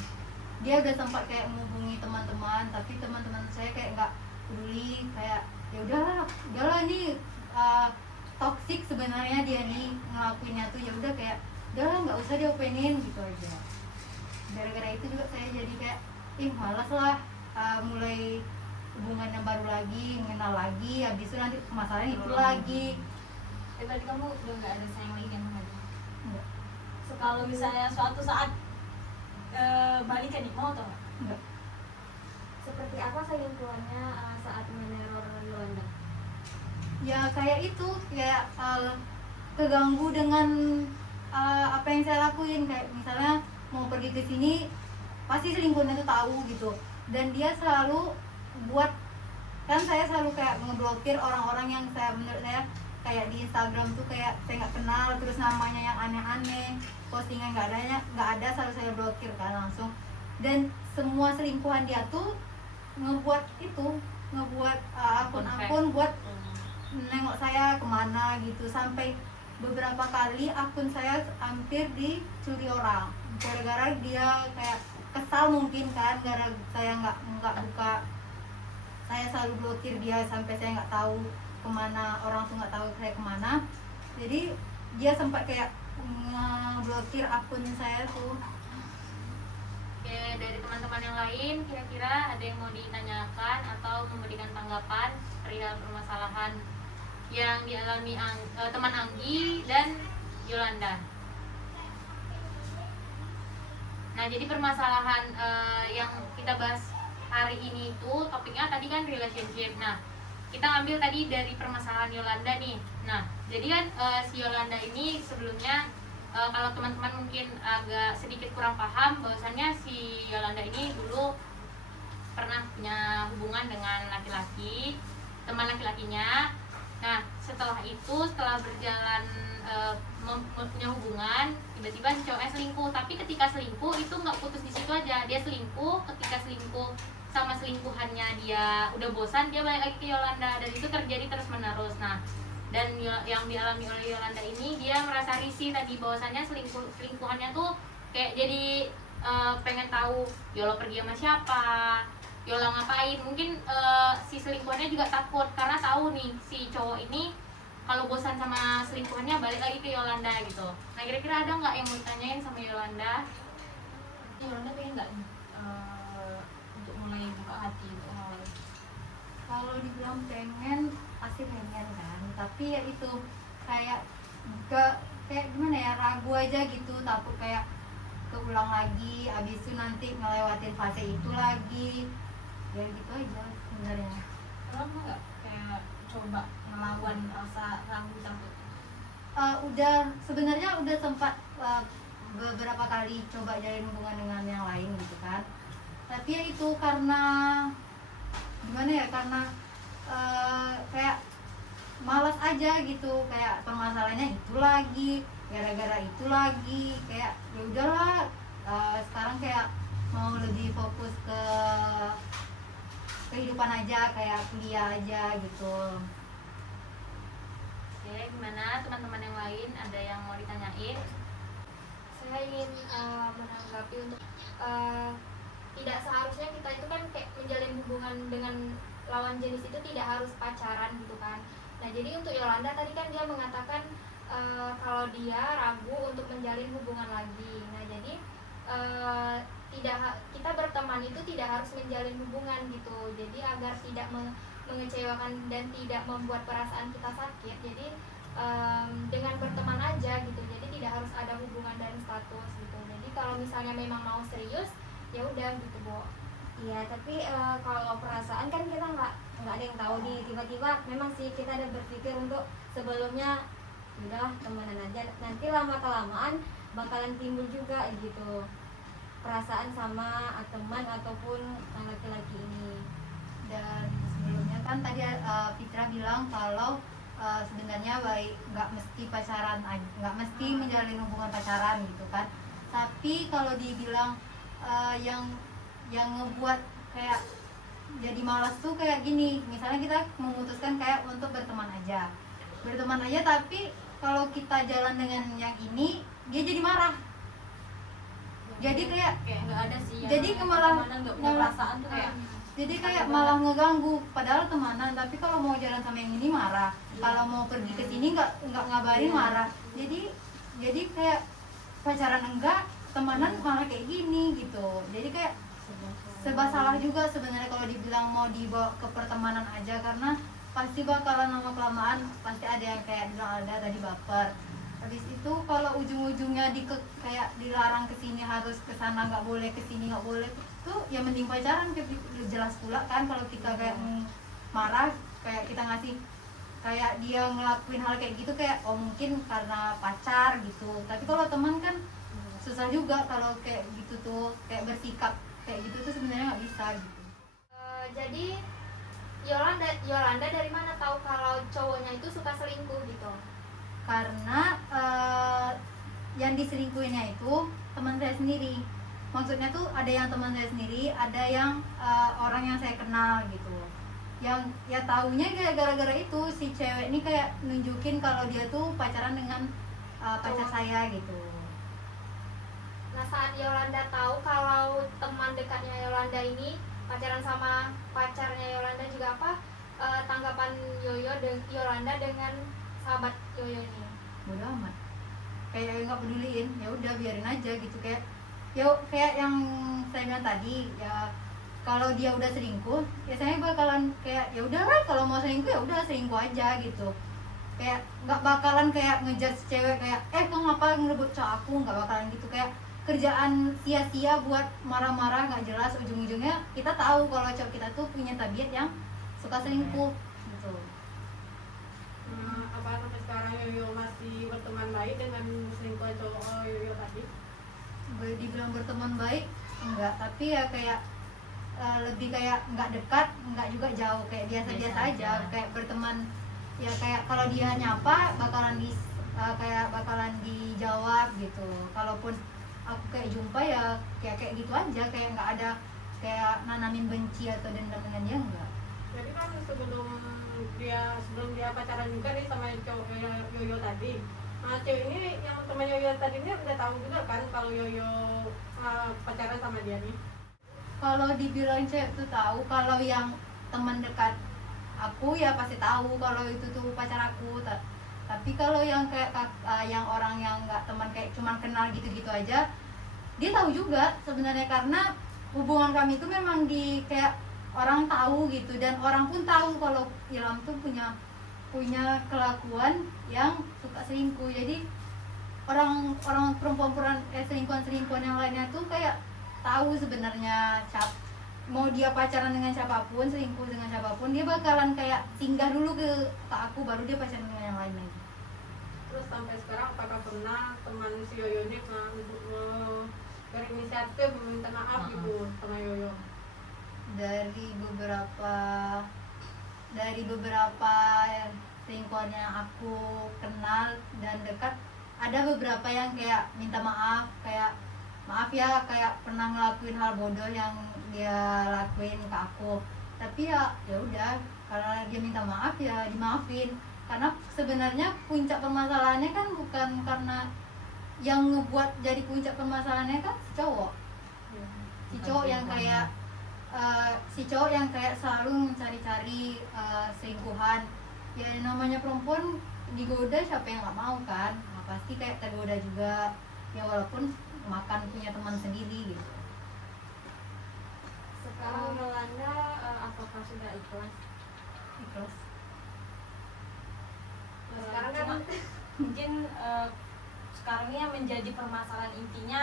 Dia udah sempat kayak ngubungi teman-teman, tapi teman-teman saya kayak nggak peduli, kayak ya udahlah nih toxic sebenarnya dia nih ngelakuinnya tuh, ya udah kayak udahlah nggak usah diopenin gitu aja. Gara-gara itu juga saya jadi kayak malas lah mulai hubungan yang baru lagi, mengenal lagi, habis itu nanti masalahnya itu lagi. berarti kamu udah nggak ada sayang lagi kan sama dia? Enggak. Kalau misalnya suatu saat balikan nih, mau atau nggak? Enggak. Seperti apa selingkuhannya saat meneror Yolanda? Ya kayak itu, kayak keganggu dengan apa yang saya lakuin, kayak misalnya mau pergi ke sini pasti selingkuhannya tuh tahu gitu, dan dia selalu buat, kan saya selalu kayak ngeblokir orang-orang yang menurut saya kayak di Instagram tuh kayak saya nggak kenal, terus namanya yang aneh-aneh, postingan nggak ada selalu saya blokir kan langsung. Dan semua selingkuhan dia tuh ngebuat akun-akun buat nengok saya kemana gitu, sampai beberapa kali akun saya hampir dicuri orang gara-gara dia kayak kesal mungkin kan, gara saya nggak buka, saya selalu blokir dia sampai saya nggak tahu kemana, orang tuh nggak tahu saya kemana, jadi dia sempat kayak ngeblokir akun saya tuh. Oke, dari teman-teman yang lain kira-kira ada yang mau ditanyakan atau memberikan tanggapan perihal permasalahan yang dialami teman Anggi dan Yolanda. Nah, jadi permasalahan yang kita bahas hari ini itu topiknya tadi kan relationship. Nah, kita ambil tadi dari permasalahan Yolanda nih. Nah, jadi kan si Yolanda ini sebelumnya kalau teman-teman mungkin agak sedikit kurang paham, bahwasannya si Yolanda ini dulu pernah punya hubungan dengan laki-laki, teman laki-lakinya. Nah, setelah berjalan punya hubungan, tiba-tiba si cowoknya selingkuh. Tapi ketika selingkuh itu nggak putus di situ aja, dia selingkuh. Ketika selingkuh sama selingkuhannya dia udah bosan, dia balik lagi ke Yolanda, dan itu terjadi terus menerus. Nah, dan yang dialami oleh Yolanda ini, dia merasa risih tadi, bahwasannya selingkuhannya tuh kayak jadi pengen tahu Yola pergi sama siapa, Yola ngapain. Mungkin si selingkuhannya juga takut karena tahu nih si cowok ini kalau bosan sama selingkuhannya balik lagi ke Yolanda gitu. Nah, kira-kira ada nggak yang mau ditanyain sama Yolanda? Yolanda pengen nggak untuk mulai buka hati untuk hal Kalau dibilang pengen, pasti pengen kan, tapi ya itu kayak kayak gimana ya, ragu aja gitu, takut kayak keulang lagi, abis itu nanti ngelewatin fase itu lagi, ya gitu aja sebenarnya. Kalau nggak kayak coba melawan rasa ragu takut? Sebenarnya udah sempat beberapa kali coba jalin hubungan dengan yang lain gitu kan, tapi ya itu karena gimana ya, karena kayak malas aja gitu, kayak permasalahannya itu lagi, gara-gara itu lagi, kayak ya udahlah, sekarang kayak mau lebih fokus ke kehidupan aja, kayak kuliah aja gitu. Oke, gimana teman-teman yang lain, ada yang mau ditanyain? Saya ingin menanggapi untuk tidak seharusnya kita itu kan kayak menjalin hubungan dengan lawan jenis itu tidak harus pacaran gitu kan. Nah, jadi untuk Yolanda tadi kan dia mengatakan kalau dia ragu untuk menjalin hubungan lagi. Nah, jadi kita berteman itu tidak harus menjalin hubungan gitu. Jadi agar tidak mengecewakan dan tidak membuat perasaan kita sakit. Jadi dengan berteman aja gitu. Jadi tidak harus ada hubungan dan status gitu. Jadi kalau misalnya memang mau serius, ya udah gitu, Bo. Iya, tapi kalau perasaan kan kita nggak ada yang tahu nih, tiba-tiba memang sih kita ada berpikir untuk sebelumnya udahlah temenan aja, nanti lama kelamaan bakalan timbul juga gitu perasaan sama teman ataupun laki-laki ini. Dan sebelumnya kan tadi Fitra bilang kalau sebenarnya baik nggak mesti pacaran, nggak mesti menjalin hubungan pacaran gitu kan. Tapi kalau dibilang yang ngebuat kayak jadi malas tuh kayak gini, misalnya kita memutuskan kayak untuk berteman aja, tapi kalau kita jalan dengan yang ini dia jadi marah, jadi kayak nggak ada sih yang jadi malah nggak punya perasaan tuh kayak jadi kayak malah ngeganggu, padahal temenan, tapi kalau mau jalan sama yang ini marah, kalau mau pergi ke sini nggak ngabarin marah, jadi kayak pacaran enggak, temenan malah kayak gini gitu. Jadi kayak serba salah juga sebenarnya kalau dibilang mau dibawa ke pertemanan aja, karena pasti bakalan lama kelamaan pasti ada yang kayak bilang ada tadi baper. Habis itu kalau ujung-ujungnya kayak dilarang kesini harus kesana nggak boleh, kesini nggak boleh, tuh ya mending pacaran. Udah jelas pula kan kalau kita kayak marah, kayak kita ngasih kayak dia ngelakuin hal kayak gitu kayak oh mungkin karena pacar gitu. Tapi kalau teman kan susah juga kalau kayak gitu tuh, kayak bersikap kayak gitu tuh sebenarnya nggak bisa gitu. Jadi Yolanda dari mana tahu kalau cowoknya itu suka selingkuh gitu? Karena yang diselingkuhinnya itu teman saya sendiri. Maksudnya tuh ada yang teman saya sendiri, ada yang orang yang saya kenal gitu. Yang ya taunya gara-gara itu si cewek ini kayak nunjukin kalau dia tuh pacaran dengan pacar saya gitu. Nah, saat Yolanda tahu kalau teman dekatnya Yolanda ini pacaran sama pacarnya Yolanda juga, apa tanggapan Yolanda dengan sahabat Yoyo ini? Bodoh amat, kayak nggak peduliin, ya udah biarin aja gitu. Kayak yang saya bilang tadi ya, kalau dia udah selingkuh ya saya bakalan kayak ya udahlah, kalau mau selingkuh ya udah selingkuh aja gitu. Kayak nggak bakalan kayak ngejar si cewek kayak kamu ngapa ngerebut cowok aku, nggak bakalan gitu. Kayak kerjaan sia-sia buat marah-marah nggak jelas, ujung-ujungnya kita tahu kalau cowok kita tuh punya tabiat yang suka selingkuh gitu. Apa sampai sekarang Yoyo masih berteman baik dengan selingkuhan cowok Yoyo tadi? Dibilang berteman baik enggak, tapi ya kayak lebih kayak nggak dekat, nggak juga jauh, kayak biasa-biasa aja. Kayak berteman ya, kayak kalau dia nyapa bakalan kayak bakalan dijawab gitu. Kalaupun aku kayak jumpa ya kayak gitu aja, kayak nggak ada kayak nanamin benci atau dendam dengan dia, enggak. Jadi kan sebelum dia pacaran juga nih sama cowok Yoyo tadi. Nah, cewek ini yang teman Yoyo tadi ini udah tahu juga kan kalau Yoyo pacaran sama dia nih. Kalau dibilang cewek tuh tahu, kalau yang teman dekat aku ya pasti tahu kalau itu tuh pacar aku. Tapi kalau yang kayak yang orang yang nggak teman, kayak cuman kenal gitu-gitu aja, dia tahu juga sebenarnya, karena hubungan kami itu memang kayak orang tahu gitu, dan orang pun tahu kalau Ilham tuh punya kelakuan yang suka selingkuh. Jadi orang perempuan selingkuhan yang lainnya tuh kayak tahu sebenarnya mau dia pacaran dengan siapapun, selingkuh dengan siapapun, dia bakalan kayak singgah dulu ke aku, baru dia pacaran dengan yang lain lagi. Terus sampai sekarang apakah pernah teman si Yoyo ini berinisiatif meminta maaf gitu sama Yoyo? Dari beberapa selingkuhan yang aku kenal dan dekat, ada beberapa yang kayak minta maaf, kayak maaf ya, kayak pernah ngelakuin hal bodoh yang dia lakuin ke aku. Tapi ya udah, kalau dia minta maaf ya dimaafin. Karena sebenarnya puncak permasalahannya kan bukan karena yang ngebuat jadi puncak permasalahannya kan si cowok. Si cowok yang kayak selalu mencari-cari selingkuhan. Ya namanya perempuan digoda, siapa yang nggak mau kan? Nah, pasti kayak tergoda juga. Ya walaupun makan punya teman sendiri gitu. Sekarang Yolanda apakah sudah ikhlas? Ikhlas. Sekarang kan mungkin sekarang ini yang menjadi permasalahan intinya,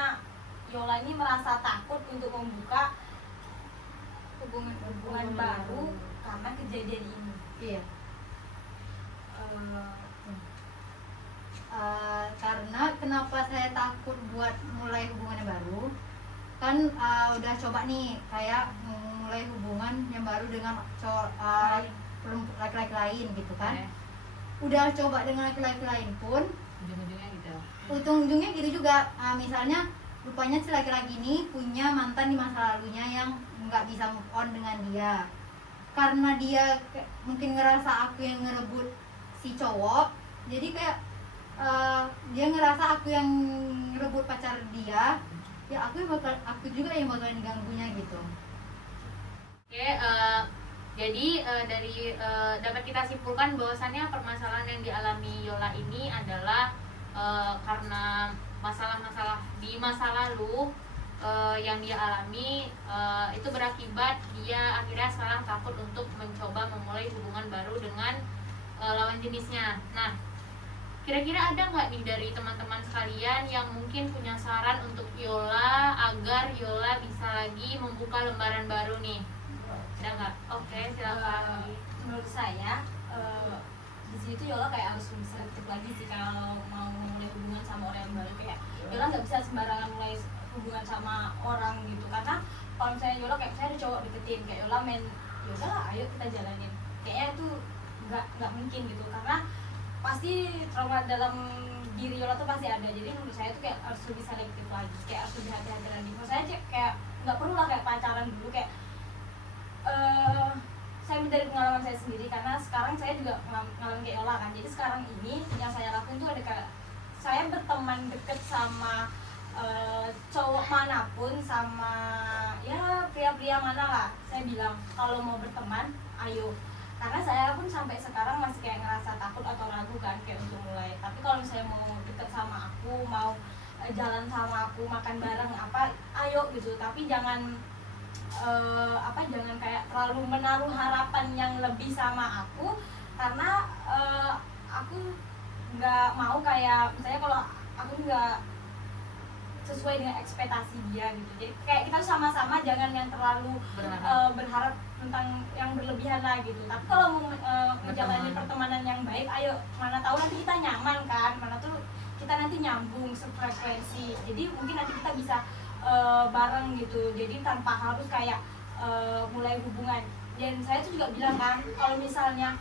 Yola ini merasa takut untuk membuka hubungan baru karena kejadian ini. Iya. Karena kenapa saya takut buat mulai hubungan yang baru, kan udah coba nih kayak mulai hubungan yang baru dengan laki-laki lain gitu kan. Udah coba dengan laki-laki lain pun ujung-ujungnya gitu juga. Misalnya rupanya si laki-laki ini punya mantan di masa lalunya yang nggak bisa move on dengan dia, karena dia mungkin ngerasa aku yang ngerebut si cowok, jadi kayak dia ngerasa aku yang ngerebut pacar dia, ya aku juga yang bakal diganggunya gitu. Oke, jadi dari dapat kita simpulkan bahwasannya permasalahan yang dialami Yola ini adalah karena masalah-masalah di masa lalu yang dia alami itu berakibat dia akhirnya sekarang takut untuk mencoba memulai hubungan baru dengan lawan jenisnya. Nah, kira-kira ada nggak nih dari teman-teman sekalian yang mungkin punya saran untuk Yola agar Yola bisa lagi membuka lembaran baru nih? Ada nggak? Oke, silakan. Menurut saya di situ Yola kayak harus lebih selektif lagi sih kalau mau memulai hubungan sama orang yang baru. Kayak Yola nggak bisa sembarangan mulai hubungan sama orang gitu, karena kalau misalnya Yola kayak saya ada cowok deketin, kayak Yola main yaudah lah ayo kita jalanin, kayaknya itu nggak mungkin gitu, karena pasti trauma dalam diri Yola tuh pasti ada. Jadi menurut saya tuh kayak harus lebih selektif lagi, kayak harus lebih hati-hati lagi. Menurut saya kayak nggak perlu lah kayak pacaran dulu, kayak saya dari pengalaman saya sendiri, karena sekarang saya juga ngalamin kayak Yola kan. Jadi sekarang ini yang saya lakuin tuh ada kayak saya berteman deket sama cowok manapun, sama ya pria-pria mana lah, saya bilang kalau mau berteman ayo, karena saya pun sampai sekarang masih kayak ngerasa takut atau ragu kan kayak untuk mulai. Tapi kalau misalnya mau deket sama aku, mau jalan sama aku, makan bareng apa, ayo gitu. Tapi jangan jangan kayak terlalu menaruh harapan yang lebih sama aku, karena aku nggak mau kayak misalnya kalau aku nggak sesuai dengan ekspektasi dia gitu. Jadi kayak kita sama-sama jangan yang terlalu berharap tentang yang berlebihan lah gitu. Tapi kalau mau menjalani pertemanan yang baik, ayo, mana tahu nanti kita nyaman kan, mana tuh kita nanti nyambung sefrekuensi, jadi mungkin nanti kita bisa bareng gitu. Jadi tanpa harus kayak mulai hubungan. Dan saya tuh juga bilang kan, kalau misalnya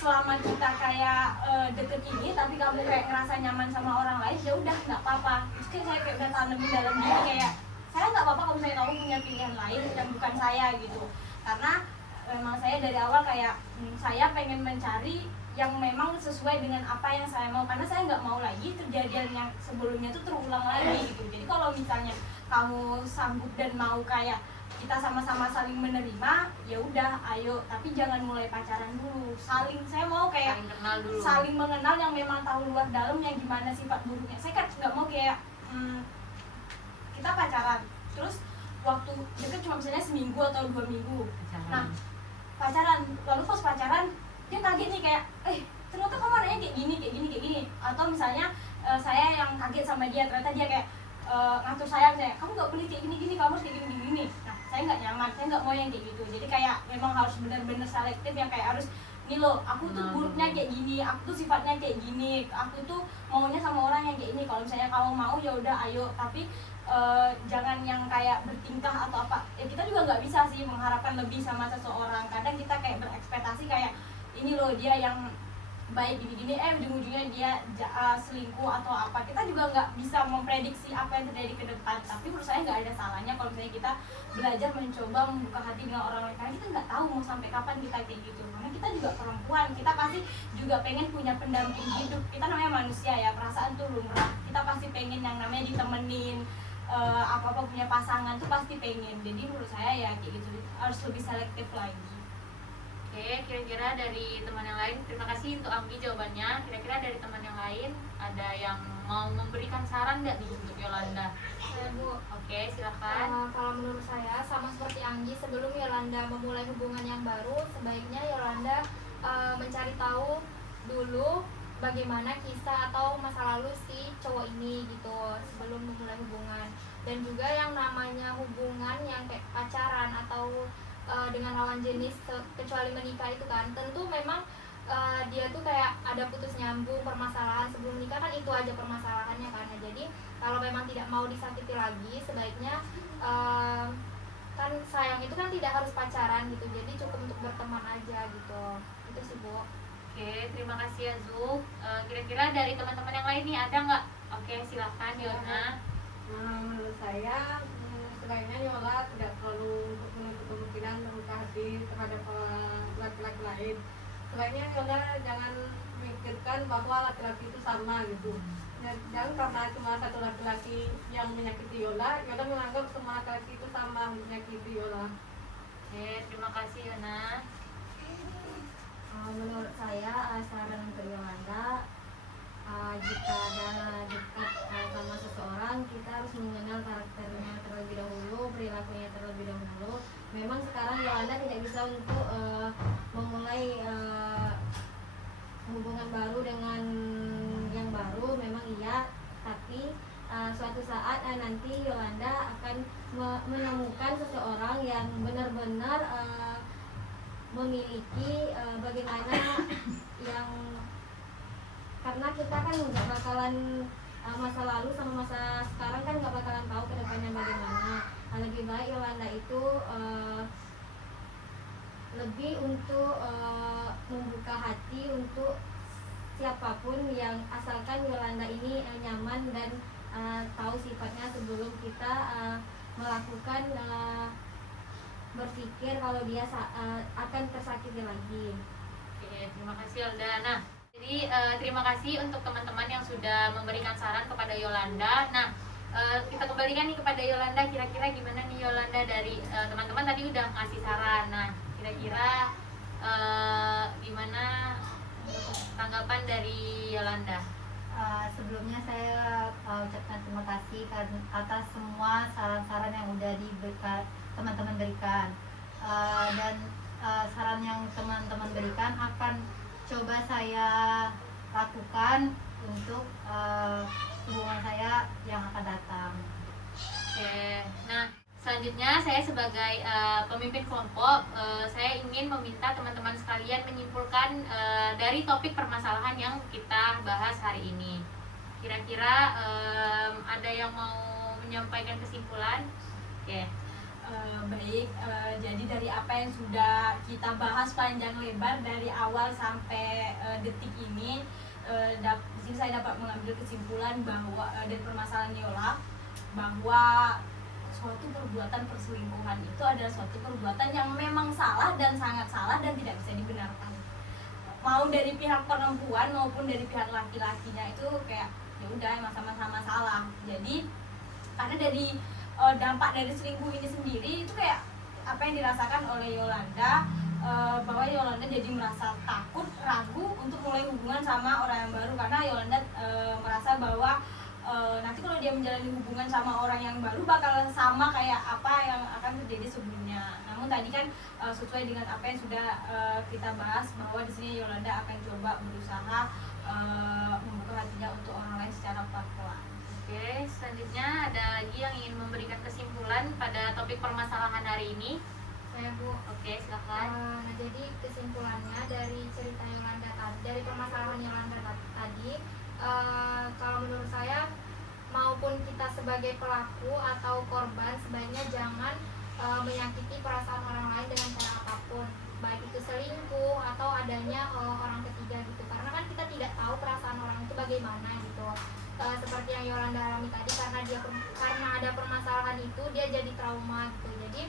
selama kita kayak deket ini tapi kamu kayak ngerasa nyaman sama orang lain, ya udah nggak apa-apa. Terus saya kayak udah tanemin dalam diri kayak saya nggak apa-apa kalau misalnya kamu punya pilihan lain yang bukan saya gitu. Karena memang saya dari awal kayak saya pengen mencari yang memang sesuai dengan apa yang saya mau, karena saya nggak mau lagi kejadian yang sebelumnya itu terulang lagi gitu. Jadi kalau misalnya kamu sanggup dan mau kayak kita sama-sama saling menerima, ya udah ayo, tapi jangan mulai pacaran dulu. Saya mau kayak saling mengenal yang memang tahu luar dalam yang gimana sifat buruknya. Saya kan nggak mau kayak kita pacaran terus waktu deket cuma misalnya seminggu atau 2 minggu. Nah, pacaran lalu pas pacaran dia kaget nih kayak ternyata kamu anaknya kayak gini. Atau misalnya saya yang kaget sama dia, ternyata dia kayak ngatur saya kamu nggak boleh kayak gini, kamu harus kayak gini. Nah, saya nggak nyaman, saya nggak mau yang kayak gitu. Jadi kayak memang harus benar-benar selektif, yang kayak harus nih loh, aku tuh buruknya kayak gini, aku tuh sifatnya kayak gini, aku tuh maunya sama orang yang kayak ini. Kalau misalnya kamu mau ya udah ayo, tapi jangan yang kayak bertingkah atau apa. Ya kita juga nggak bisa sih mengharapkan lebih sama seseorang. Kadang kita kayak berekspektasi kayak ini loh dia yang baik gini-gini, ujung-ujungnya dia selingkuh atau apa. Kita juga nggak bisa memprediksi apa yang terjadi ke depan. Tapi menurut saya nggak ada salahnya kalau misalnya kita belajar mencoba membuka hati dengan orang lain, karena kita nggak tahu mau sampai kapan kita kayak gitu. Karena kita juga perempuan, kita pasti juga pengen punya pendamping hidup. Kita namanya manusia ya, perasaan tuh lumrah. Kita pasti pengen yang namanya ditemenin, apa-apa punya pasangan tuh pasti pengen. Jadi menurut saya ya kayak gitu, harus lebih selektif lagi. Oke, kira-kira dari teman yang lain, terima kasih untuk Anggi jawabannya. Kira-kira dari teman yang lain ada yang mau memberikan saran nggak nih untuk Yolanda? Bu, Oke, silakan. kalau menurut saya sama seperti Anggi, sebelum Yolanda memulai hubungan yang baru, sebaiknya Yolanda mencari tahu dulu bagaimana kisah atau masa lalu si cowok ini gitu sebelum memulai hubungan. Dan juga yang namanya hubungan yang kayak pacaran atau dengan lawan jenis kecuali menikah itu kan tentu memang dia tuh kayak ada putus nyambung permasalahan sebelum menikah kan, itu aja permasalahannya kan. Jadi kalau memang tidak mau disakiti lagi, sebaiknya kan sayang itu kan tidak harus pacaran gitu, jadi cukup untuk berteman aja gitu. Itu sih Bu. Oke, terima kasih ya Zul. Kira-kira dari teman-teman yang lain nih ada nggak? Oke, silakan Yona. Menurut saya sebaiknya Yola tidak terlalu menutup kemungkinan membuka hati terhadap laki-laki lain. Sebaiknya Yola jangan memikirkan bahwa laki-laki itu sama gitu. Jangan karena cuma satu laki-laki yang menyakiti Yola menganggap semua laki-laki itu sama menyakiti Yola. Oke, terima kasih Yona. Menurut saya saran untuk Yolanda jika ada dekat sama seseorang, kita harus mengenal karakternya terlebih dahulu, perilakunya terlebih dahulu. Memang sekarang Yolanda tidak bisa untuk memulai hubungan baru dengan yang baru, memang iya, tapi suatu saat nanti Yolanda akan menemukan seseorang yang benar-benar memiliki bagaimana yang, karena kita kan nggak bakalan masa lalu sama masa sekarang kan nggak bakalan tahu ke depannya bagaimana. Lebih baik Yolanda itu lebih untuk membuka hati untuk siapapun yang asalkan Yolanda ini nyaman dan tahu sifatnya sebelum kita melakukan berpikir kalau dia akan tersakiti lagi. Oke, terima kasih Yolanda. Nah, jadi terima kasih untuk teman-teman yang sudah memberikan saran kepada Yolanda. Nah, kita kembalikan nih kepada Yolanda, kira-kira gimana nih Yolanda dari teman-teman tadi udah ngasih saran. Nah, kira-kira gimana tanggapan dari Yolanda? Sebelumnya saya ucapkan terima kasih atas semua saran-saran yang udah diberikan teman-teman berikan, dan saran yang teman-teman berikan akan coba saya lakukan untuk hubungan saya yang akan datang. Oke, nah selanjutnya saya sebagai pemimpin kelompok, saya ingin meminta teman-teman sekalian menyimpulkan dari topik permasalahan yang kita bahas hari ini. Kira-kira ada yang mau menyampaikan kesimpulan? Oke. Baik, jadi dari apa yang sudah kita bahas panjang lebar dari awal sampai detik ini, di sini saya dapat mengambil kesimpulan bahwa dari permasalahan Yola, bahwa suatu perbuatan perselingkuhan itu adalah suatu perbuatan yang memang salah dan sangat salah dan tidak bisa dibenarkan. Mau dari pihak perempuan maupun dari pihak laki-lakinya itu kayak ya udah sama-sama salah. Jadi karena dari dampak dari selingkuh ini sendiri itu kayak apa yang dirasakan oleh Yolanda, bahwa Yolanda jadi merasa takut, ragu untuk mulai hubungan sama orang yang baru karena Yolanda merasa bahwa nanti kalau dia menjalani hubungan sama orang yang baru bakal sama kayak apa yang akan terjadi sebelumnya. Namun tadi kan sesuai dengan apa yang sudah kita bahas, bahwa di sini Yolanda akan coba berusaha membuka hatinya untuk orang lain secara pelan-pelan. Oke, selanjutnya ada lagi yang ingin memberikan kesimpulan pada topik permasalahan hari ini? Saya Bu. Oke, silakan. Nah, jadi kesimpulannya dari cerita Yolanda tadi, dari permasalahan Yolanda tadi, kalau menurut saya maupun kita sebagai pelaku atau korban sebaiknya jangan menyakiti perasaan orang lain dengan cara apapun, baik itu selingkuh atau adanya orang ketiga gitu, karena kan kita tidak tahu perasaan orang itu bagaimana gitu. Seperti yang Yolanda alami tadi, karena ada permasalahan itu dia jadi trauma gitu. Jadi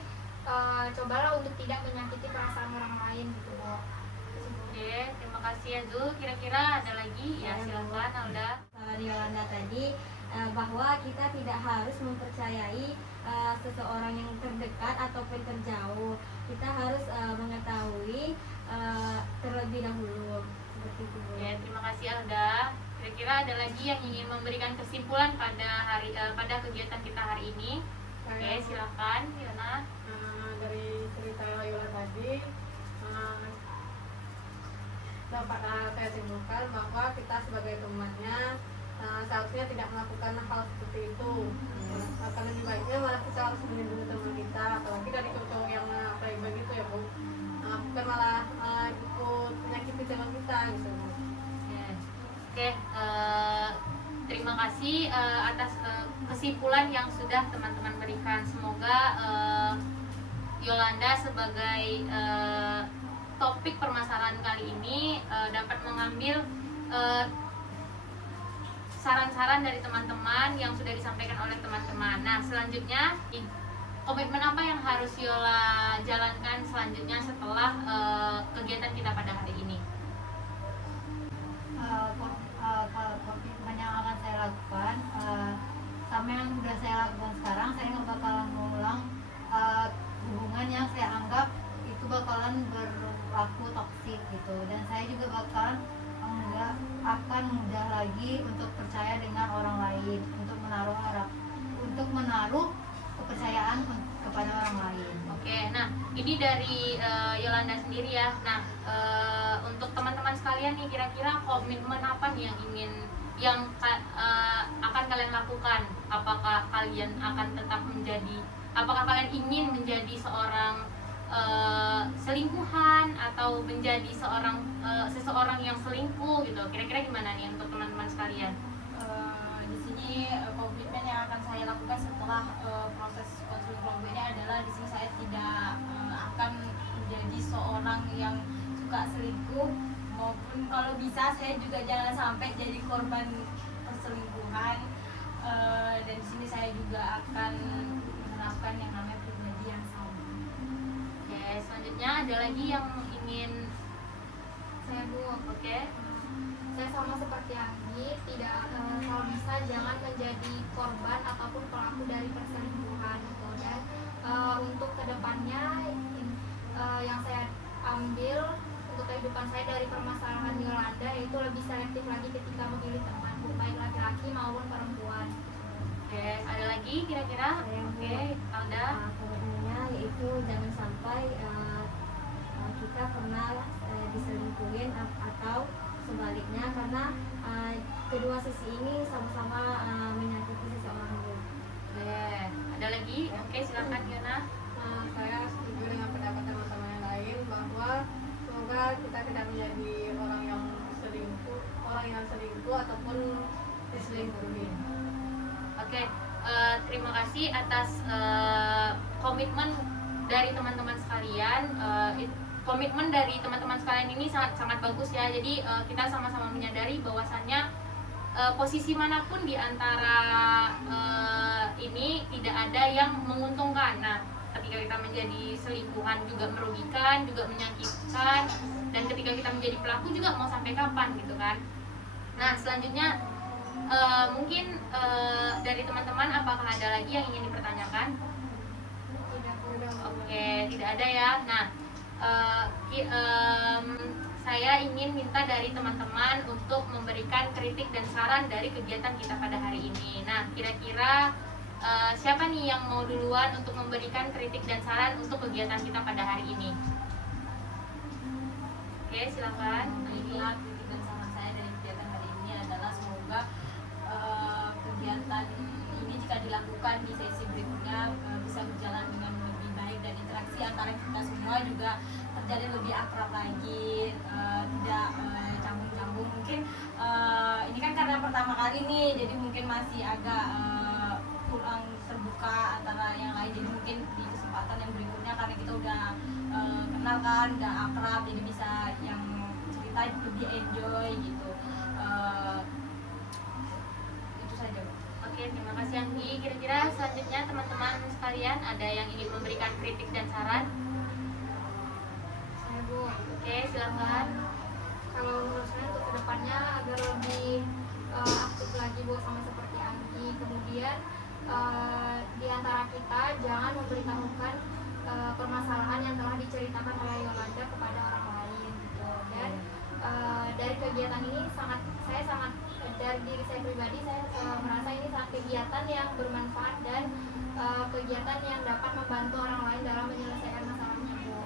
cobalah untuk tidak menyakiti perasaan orang lain gitu, Bu. Oke, terima kasih ya Zul. Kira-kira ada lagi? Ya, silakan Alda. Saran Yolanda tadi bahwa kita tidak harus mempercayai seseorang yang terdekat ataupun terjauh. Kita harus mengetahui terlebih dahulu. Seperti itu, Bu. Oke, terima kasih Alda. Kira-kira ada lagi yang ingin memberikan kesimpulan pada kegiatan kita hari ini? Oke, silakan Yona. Dari cerita Yola tadi, dapat saya simpulkan bahwa kita sebagai temannya seharusnya tidak melakukan hal seperti itu. Akan lebih baiknya malah kita harus melindungi teman kita, apalagi dari cowok yang playboy gitu ya Bu. Bukan malah ikut menyakiti teman kita gitu Bu. Oke, terima kasih atas kesimpulan yang sudah teman-teman berikan. Semoga Yolanda sebagai topik permasalahan kali ini dapat mengambil saran-saran dari teman-teman yang sudah disampaikan oleh teman-teman. Nah, selanjutnya komitmen apa yang harus Yola jalankan selanjutnya setelah kegiatan kita pada hari ini? Komitmen yang akan saya lakukan sama yang sudah saya lakukan sekarang, saya nggak bakalan mengulang hubungan yang saya anggap itu bakalan berlaku toksik gitu, dan saya juga bakalan nggak akan mudah lagi untuk percaya dengan orang lain, untuk menaruh kepercayaan kepada orang lain. Oke, nah ini dari Yolanda sendiri ya. Nah, untuk teman-teman sekalian nih, kira-kira komitmen apa nih yang akan kalian lakukan? Apakah kalian ingin menjadi seorang selingkuhan atau menjadi seseorang yang selingkuh gitu? Kira-kira gimana nih untuk teman-teman sekalian? Di sini komitmen yang akan saya lakukan setelah proses konseling kelompok ini adalah di sini saya tidak akan menjadi seorang yang suka selingkuh, maupun kalau bisa saya juga jangan sampai jadi korban perselingkuhan. Dan di sini saya juga akan menerapkan yang namanya pribadi yang sama. Oke, selanjutnya ada lagi yang ingin Saya Bu, oke. saya sama seperti Anggi, kalau bisa jangan menjadi korban ataupun pelaku dari perselingkuhan gitu. Dan untuk kedepannya yang saya ambil untuk kehidupan saya dari permasalahan Yolanda, yaitu lebih selektif lagi ketika memilih teman, baik laki-laki maupun perempuan. Oke, ada lagi kira-kira? Oke, Alda. Komitmennya yaitu jangan sampai kita pernah diselingkuhin atau sebaliknya, karena kedua sisi ini sama-sama menyakiti seseorang. Oke, ada lagi? Oke, silakan Yona. Saya setuju dengan pendapat teman-teman yang lain bahwa semoga kita tidak menjadi orang yang selingkuh ataupun diselingkuhi. Oke, terima kasih atas komitmen dari teman-teman sekalian. Komitmen dari teman-teman sekalian ini sangat bagus ya. Jadi kita sama-sama menyadari bahwasannya posisi manapun di antara ini tidak ada yang menguntungkan. Nah, ketika kita menjadi selingkuhan juga merugikan, juga menyakitkan, dan ketika kita menjadi pelaku juga mau sampai kapan gitu kan. Nah, selanjutnya mungkin dari teman-teman apakah ada lagi yang ingin dipertanyakan? Oke, tidak ada ya. Nah, saya ingin minta dari teman-teman untuk memberikan kritik dan saran dari kegiatan kita pada hari ini. Nah, kira-kira siapa nih yang mau duluan untuk memberikan kritik dan saran untuk kegiatan kita pada hari ini? Oke, silakan. Baiklah, kritik dan saran saya dari kegiatan hari ini adalah semoga kegiatan ini jika dilakukan di sesi berikutnya bisa berjalan dengan lebih baik, dan interaksi antara kita semua juga terjadi lebih akrab lagi, tidak canggung-canggung. Mungkin ini kan karena pertama kali nih, jadi mungkin masih agak kurang terbuka antara yang lain. Jadi mungkin di kesempatan yang berikutnya karena kita udah kenal kan, udah akrab, jadi bisa yang cerita lebih enjoy gitu. Itu saja. Oke, terima kasih Anggi. Kira-kira selanjutnya teman-teman sekalian ada yang ingin memberikan kritik dan saran? Saya Bu, Oke, silakan. kalau menurut saya untuk kedepannya agar lebih aktif lagi Bu, sama seperti Anggi. Kemudian di antara kita jangan memberitahukan permasalahan yang telah diceritakan oleh Yolanda kepada orang lain gitu. Dan dari kegiatan ini saya sangat dari diri saya pribadi, saya merasa ini sangat kegiatan yang bermanfaat dan kegiatan yang dapat membantu orang lain dalam menyelesaikan masalahnya Bu.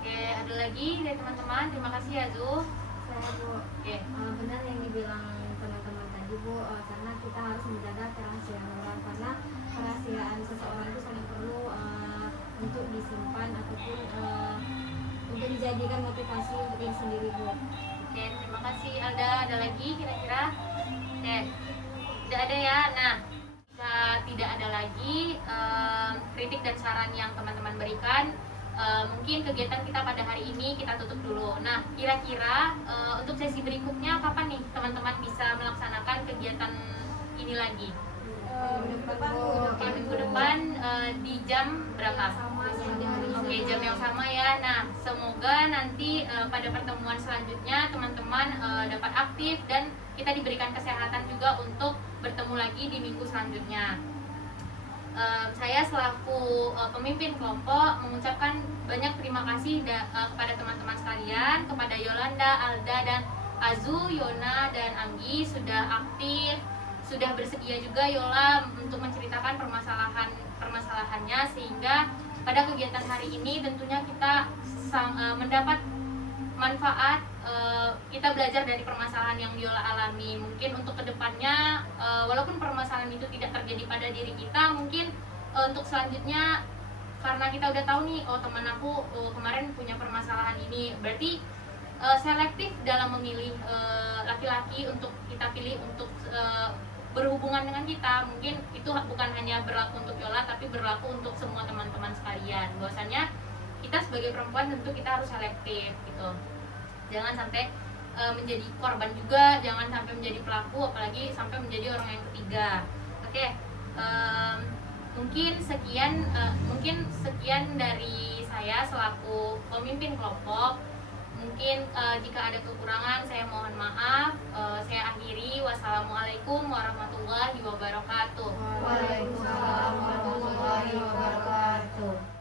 Oke, ada lagi dari teman-teman? Terima kasih ya Zul. Saya Bu, Oke. benar yang dibilang teman-teman tadi Bu, karena kita harus menjaga kerahasiaan orang, karena kerahasiaan seseorang itu sangat perlu untuk disimpan ataupun untuk dijadikan motivasi untuk diri sendiri Bu. Oke, terima kasih Alda. Ada lagi kira-kira? Oke, tidak ada ya. Nah, jika tidak ada lagi kritik dan saran yang teman-teman berikan, mungkin kegiatan kita pada hari ini kita tutup dulu. Nah, kira-kira untuk sesi berikutnya kapan nih teman-teman bisa melaksanakan kegiatan ini lagi? Oke, minggu depan di jam berapa? Oke, jam yang sama ya. Nah, semoga nanti pada pertemuan selanjutnya teman-teman dapat aktif dan kita diberikan kesehatan juga untuk bertemu lagi di minggu selanjutnya. Saya selaku pemimpin kelompok mengucapkan banyak terima kasih kepada teman-teman sekalian, kepada Yolanda, Alda, dan Azu, Yona, dan Anggi sudah aktif, sudah bersedia juga Yola untuk menceritakan permasalahannya, sehingga pada kegiatan hari ini tentunya kita mendapat manfaat, kita belajar dari permasalahan yang Yola alami. Mungkin untuk kedepannya, walaupun permasalahan itu tidak terjadi pada diri kita, mungkin untuk selanjutnya, karena kita udah tahu nih, oh teman aku kemarin punya permasalahan ini, berarti selektif dalam memilih laki-laki untuk kita pilih untuk berhubungan dengan kita. Mungkin itu bukan hanya berlaku untuk Yola, tapi berlaku untuk semua teman-teman sekalian. Bahwasannya kita sebagai perempuan tentu kita harus selektif gitu, jangan sampai menjadi korban juga, jangan sampai menjadi pelaku, apalagi sampai menjadi orang yang ketiga. Oke, mungkin sekian dari saya selaku pemimpin kelompok. Mungkin jika ada kekurangan saya mohon maaf. Saya akhiri. Wassalamualaikum warahmatullahi wabarakatuh. Waalaikumsalam warahmatullahi wabarakatuh.